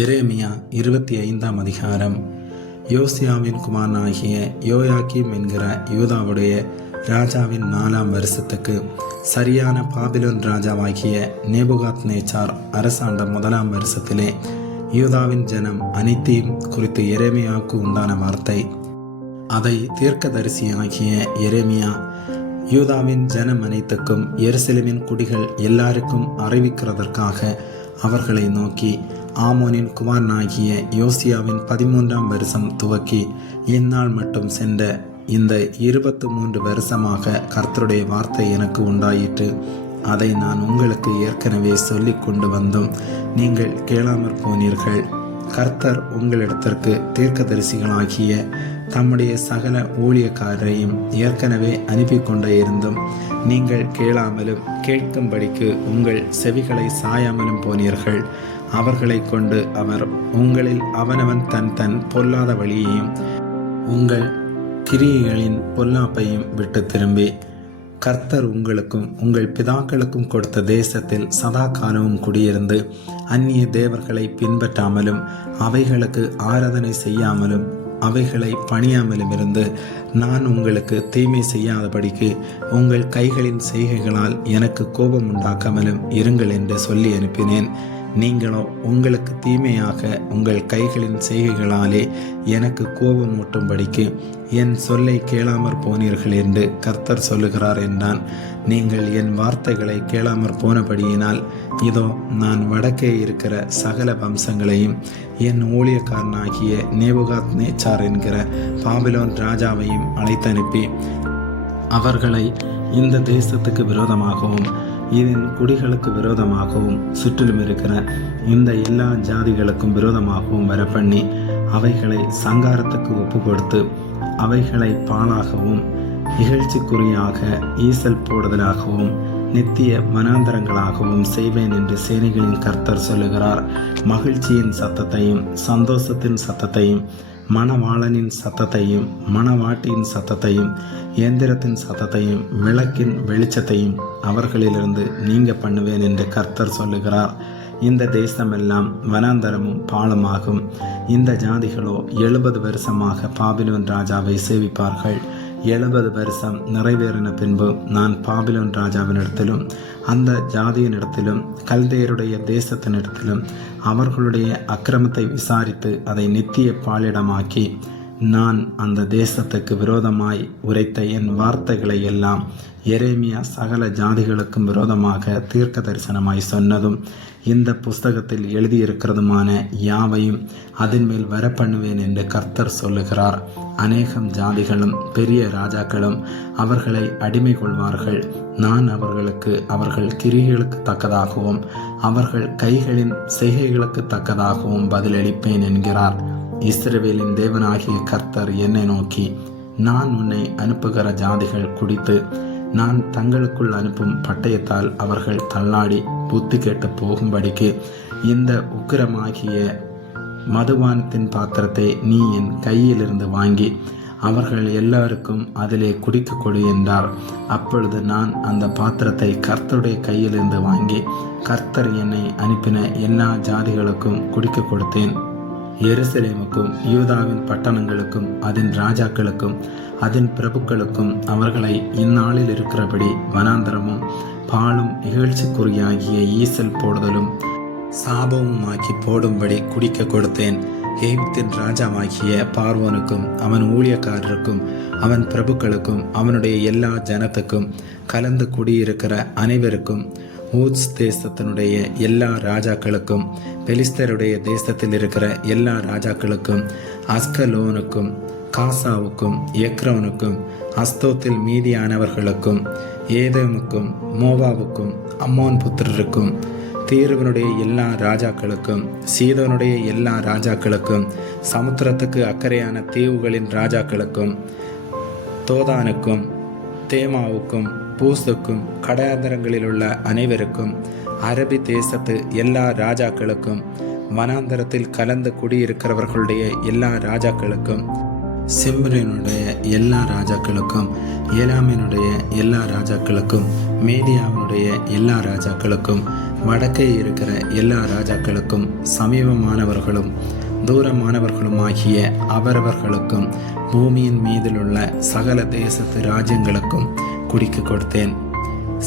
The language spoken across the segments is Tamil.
எரேமியா 25ஆம் அதிகாரம். யோசியாவின் குமாரனாகிய யோயாக்கீம் என்கிற யூதாவுடைய ராஜாவின் 4ஆம் வருஷத்துக்கு சரியான பாபிலோன் ராஜாவாகிய நேபுகாத்நேச்சார் அரசாண்ட 1ஆம் வருஷத்திலே யூதாவின் ஜனம் அனைத்தையும் குறித்து எரேமியாவுக்கு உண்டான வார்த்தை. அதை தீர்க்கதரிசியாகிய எரேமியா யூதாவின் ஜனம் அனைத்துக்கும் எருசலேமின் குடிகள் எல்லாருக்கும் அறிவிக்கிறதற்காக அவர்களை நோக்கி, ஆமோனின் குமாரனாகிய யோசியாவின் 13ஆம் வருஷம் துவக்கி இந்நாள் மட்டும் சென்ற இந்த 23 வருஷமாக கர்த்தருடைய வார்த்தை எனக்கு உண்டாயிற்று. அதை நான் உங்களுக்கு ஏற்கனவே சொல்லி கொண்டு வந்தும் நீங்கள் கேளாமற் போனீர்கள். கர்த்தர் உங்களிடத்திற்கு தீர்க்கதரிசிகளாகிய தம்முடைய சகல ஊழியக்காரரையும் ஏற்கனவே அனுப்பி கொண்டே இருந்தும் நீங்கள் கேளாமலும் கேட்கும்படிக்கு உங்கள் செவிகளை சாயாமலும் போனீர்கள். அவர்களை கொண்டு அவர் உங்களில் அவனவன் தன் பொல்லாத வழியையும் உங்கள் கிரியைகளின் பொல்லாப்பையும் விட்டு திரும்பி, கர்த்தர் உங்களுக்கும் உங்கள் பிதாக்களுக்கும் கொடுத்த தேசத்தில் சதா காலமும் குடியிருந்து அந்நிய தேவர்களை பின்பற்றாமலும் அவைகளுக்கு ஆராதனை செய்யாமலும் அவைகளை பணியாமலும் இருந்து நான் உங்களுக்கு தீமை செய்யாதபடிக்கு உங்கள் கைகளின் செய்கைகளால் எனக்கு கோபம் உண்டாக்காமலும் இருங்கள் என்று சொல்லி அனுப்பினேன். நீங்களோ உங்களுக்கு தீமையாக உங்கள் கைகளின் செய்கைகளாலே எனக்கு கோபம் ஊட்டும்படிக்கு என் சொல்லை கேளாமற் போனீர்கள் என்று கர்த்தர் சொல்லுகிறார் என்றான். நீங்கள் என் வார்த்தைகளை கேளாமற் போனபடியினால் இதோ நான் வடக்கே இருக்கிற சகல வம்சங்களையும் என் ஊழியக்காரனாகிய நேபுகாத்நேச்சார் என்கிற பாபிலோன் ராஜாவையும் அழைத்தனுப்பி அவர்களை இந்த தேசத்துக்கு விரோதமாகவும் இதன் குடிகளுக்கு விரோதமாகவும் சுற்றிலும் இருக்கிற இந்த எல்லா ஜாதிகளுக்கும் விரோதமாகவும் வரப்பண்ணி அவைகளை சங்காரத்துக்கு ஒப்பு கொடுத்து அவைகளை பாழாகவும் இகழ்ச்சிக்குறியாக ஈசல் போடுதலாகவும் நித்திய மனாந்தரங்களாகவும் செய்வேன் என்று சேனைகளின் கர்த்தர் சொல்லுகிறார். மகிழ்ச்சியின் சத்தத்தையும் சந்தோஷத்தின் சத்தத்தையும் மணவாளனின் சத்தத்தையும் மணவாட்டியின் சத்தத்தையும் இயந்திரத்தின் சத்தத்தையும் விளக்கின் வெளிச்சத்தையும் அவர்களிலிருந்து நீங்க பண்ணுவேன் என்று கர்த்தர் சொல்லுகிறார். இந்த தேசமெல்லாம் வனாந்தரமும் பாழுமாகும். இந்த ஜாதிகளோ 70 வருஷமாக பாபிலோன் ராஜாவை சேவிப்பார்கள். 70 வருஷம் நிறைவேறின பின்பு நான் பாபிலோன் ராஜாவினிடத்திலும் அந்த ஜாதியினிடத்திலும் கல்தேயருடைய தேசத்தினிடத்திலும் அவர்களுடைய அக்கிரமத்தை விசாரித்து அதை நித்திய பாலிடமாக்கி நான் அந்த தேசத்துக்கு விரோதமாய் உரைத்த என் வார்த்தைகளை எல்லாம் எரேமியா சகல ஜாதிகளுக்கும் விரோதமாக தீர்க்க தரிசனமாய் சொன்னதும் இந்த புஸ்தகத்தில் எழுதியிருக்கிறதுமான யாவையும் அதன் மேல் வரப்பண்ணுவேன் என்று கர்த்தர் சொல்லுகிறார். அநேகம் ஜாதிகளும் பெரிய ராஜாக்களும் அவர்களை அடிமை கொள்வார்கள். நான் அவர்களுக்கு அவர்கள் கிரியைகளுக்கு தக்கதாகவும் அவர்கள் கைகளின் செய்கைகளுக்கு தக்கதாகவும் பதிலளிப்பேன் என்கிறார். இஸ்ரவேலின் தேவனாகிய கர்த்தர் என்னை நோக்கி, நான் உன்னை அனுப்புகிற ஜாதிகள் குடித்து நான் தங்களுக்குள் அனுப்பும் பட்டயத்தால் அவர்கள் தள்ளாடி புத்தி கெட்டு போகும்படிக்கு இந்த உக்கிரமாகிய மதுபானத்தின் பாத்திரத்தை நீ என் கையிலிருந்து வாங்கி அவர்கள் எல்லாருக்கும் அதிலே குடிக்க கொடு என்றார். அப்பொழுது நான் அந்த பாத்திரத்தை கர்த்தருடைய கையிலிருந்து வாங்கி கர்த்தர் என்னை அனுப்பின எல்லா ஜாதிகளுக்கும் குடிக்க கொடுத்தேன். எருசலேமுக்கும் யூதாவின் பட்டணங்களுக்கும் அதன் ராஜாக்களுக்கும் அதன் பிரபுக்களுக்கும் அவர்களை இந்நாளில் இருக்கிறபடி வனாந்தரமும் பாழும் இகழ்ச்சிக்குறியாகிய ஈசல் போடுதலும் சாபமுமாக்கி போடும்படி குடிக்க கொடுத்தேன். எகிப்தின் ராஜாவாகிய பார்வோனுக்கும் அவன் ஊழியக்காரருக்கும் அவன் பிரபுக்களுக்கும் அவனுடைய எல்லா ஜனத்துக்கும் கலந்து குடியிருக்கிற அனைவருக்கும் ஊத்ஸ் தேசத்தினுடைய எல்லா ராஜாக்களுக்கும் பெலிஸ்தருடைய தேசத்தில் இருக்கிற எல்லா ராஜாக்களுக்கும் அஸ்கலோனுக்கும் காசாவுக்கும் எக்ரோனுக்கும் அஸ்தோத்தில் மீதியானவர்களுக்கும் ஏதேமுக்கும் மோவாவுக்கும் அம்மோன் புத்திரருக்கும் தீருவனுடைய எல்லா ராஜாக்களுக்கும் சீதோனுடைய எல்லா ராஜாக்களுக்கும் சமுத்திரத்துக்கு அக்கறையான தீவுகளின் ராஜாக்களுக்கும் தோதானுக்கும் தேமாவுக்கும் பூசுக்கும் கடையாந்தரங்களில் உள்ள அனைவருக்கும் அரபி தேசத்து எல்லா ராஜாக்களுக்கும் வனாந்தரத்தில் கலந்து குடியிருக்கிறவர்களுடைய எல்லா ராஜாக்களுக்கும் சிம்ரனுடைய எல்லா ராஜாக்களுக்கும் ஏலாமினுடைய எல்லா ராஜாக்களுக்கும் மேதியாவினுடைய எல்லா ராஜாக்களுக்கும் வடக்கே இருக்கிற எல்லா ராஜாக்களுக்கும் சமீபமானவர்களும் தூரமானவர்களுமாகிய அவரவர்களுக்கும் பூமியின் மீதிலுள்ள சகல தேசத்து ராஜ்யங்களுக்கும் குடிக்க கொடுத்தேன்.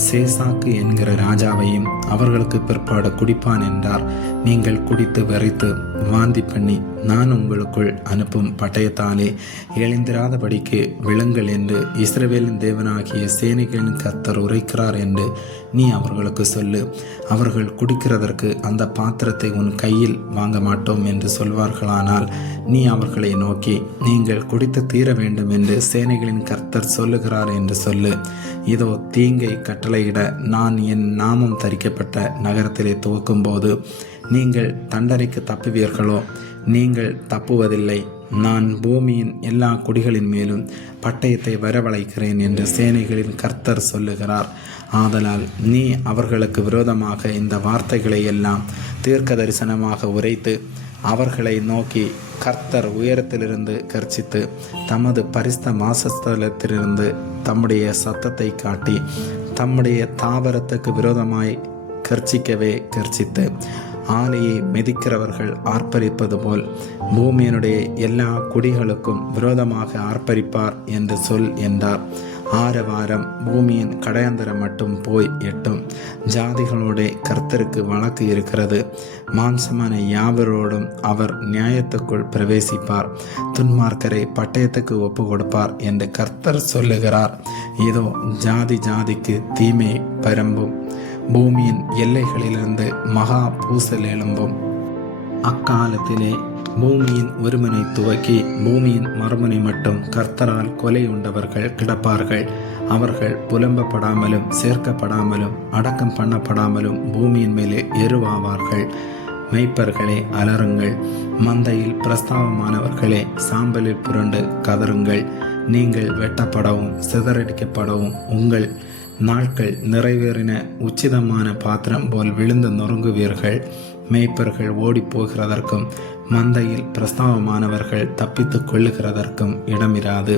சேசாக்கு என்கிற ராஜாவையும் அவர்களுக்கு பிற்பாடு குடிப்பான் என்றார். நீங்கள் குடித்து வெறித்து வாந்தி பண்ணி நான் உங்களுக்குள் அனுப்பும் பட்டயத்தாலே எழுந்திராதபடிக்கு விழுங்கள் என்று இஸ்ரவேலின் தேவனாகிய சேனைகளின் கர்த்தர் உரைக்கிறார் என்று நீ அவர்களுக்கு சொல்லு. அவர்கள் குடிக்கிறதற்கு அந்த பாத்திரத்தை உன் கையில் வாங்க மாட்டோம் என்று சொல்வார்களானால் நீ அவர்களை நோக்கி நீங்கள் குடித்து தீர வேண்டும் என்று சேனைகளின் கர்த்தர் சொல்லுகிறார் என்று சொல்லு. இதோ தீங்கை கட்டளையிட நான் என் நாமம் தரிக்கப்பட்ட நகரத்திலே துவக்கும் போது நீங்கள் தண்டனைக்கு தப்புவீர்களோ? நீங்கள் தப்புவதில்லை. நான் பூமியின் எல்லா குடிகளின் மேலும் பட்டயத்தை வரவழைக்கிறேன் என்று சேனைகளின் கர்த்தர் சொல்லுகிறார். ஆதலால் நீ அவர்களுக்கு விரோதமாக இந்த வார்த்தைகளை எல்லாம் தீர்க்க தரிசனமாக உரைத்து அவர்களை நோக்கி, கர்த்தர் உயரத்திலிருந்து கர்ச்சித்து தமது பரிசுத்த வாசஸ்தலத்திலிருந்து தம்முடைய சத்தத்தை காட்டி தம்முடைய தாவரத்துக்கு விரோதமாய் கர்ச்சிக்கவே கர்ச்சித்து ஆலையை மிதிக்கிறவர்கள் ஆர்ப்பரிப்பது போல் பூமியினுடைய எல்லா குடிகளுக்கும் விரோதமாக ஆர்ப்பரிப்பார் என்று சொல் என்றார். ஆரவாரம் பூமியின் கடையந்தரம் மட்டும் போய் எட்டும். ஜாதிகளோட கர்த்தருக்கு வழக்கு இருக்கிறது. மாம்சமான யாவரோடும் அவர் நியாயத்துக்குள் பிரவேசிப்பார். துன்மார்க்கரை பட்டயத்துக்கு ஒப்பு கொடுப்பார் என்று கர்த்தர் சொல்லுகிறார். இதோ ஜாதி ஜாதிக்கு தீமை பரம்பும். பூமியின் எல்லைகளிலிருந்து மகா பூசல் எழும்பும். அக்காலத்திலே பூமியின் ஒருமுனை துவக்கி பூமியின் மறுமுனை மட்டும் கர்த்தரால் கொலை உண்டவர்கள் கிடப்பார்கள். அவர்கள் புலம்பப்படாமலும் சேர்க்கப்படாமலும் அடக்கம் பண்ணப்படாமலும் பூமியின் மேலே எருவாவார்கள். மெய்ப்பர்களே அலறுங்கள், மந்தையில் பிரஸ்தாபமானவர்களே சாம்பலில் புரண்டு கதறுங்கள். நீங்கள் வெட்டப்படவும் சிதறடிக்கப்படவும் உங்கள் நாட்கள் நிறைவேறின உச்சிதமான பாத்திரம் போல் விழுந்து நொறுங்குவீர்கள். மேய்ப்பர்கள் ஓடி போகிறதற்கும் மந்தையில் பிரஸ்தாபமானவர்கள் தப்பித்து கொள்ளுகிறதற்கும் இடமிராது.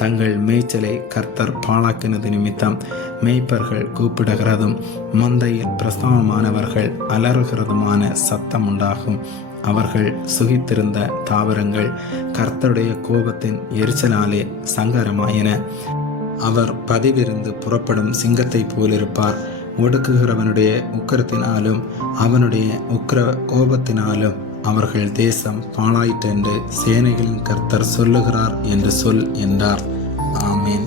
தங்கள் மேய்ச்சலை கர்த்தர் பாழாக்கினது நிமித்தம் மேய்ப்பர்கள் கூப்பிடுகிறதும் மந்தையில் பிரஸ்தாபமானவர்கள் அலறுகிறதுமான சத்தம் உண்டாகும். அவர்கள் சுகித்திருந்த தாவரங்கள் கர்த்தருடைய கோபத்தின் எரிச்சலாலே சங்கரமாயின. அவர் பதிவிருந்து புறப்படும் சிங்கத்தை போலிருப்பார். ஒடுக்குகிறவனுடைய உக்கிரத்தினாலும் அவனுடைய உக்கிர கோபத்தினாலும் அவர்கள் தேசம் பாழாயிற்றென்று சேனைகளின் கர்த்தர் சொல்லுகிறார் என்று சொல் என்றார். ஆமேன்.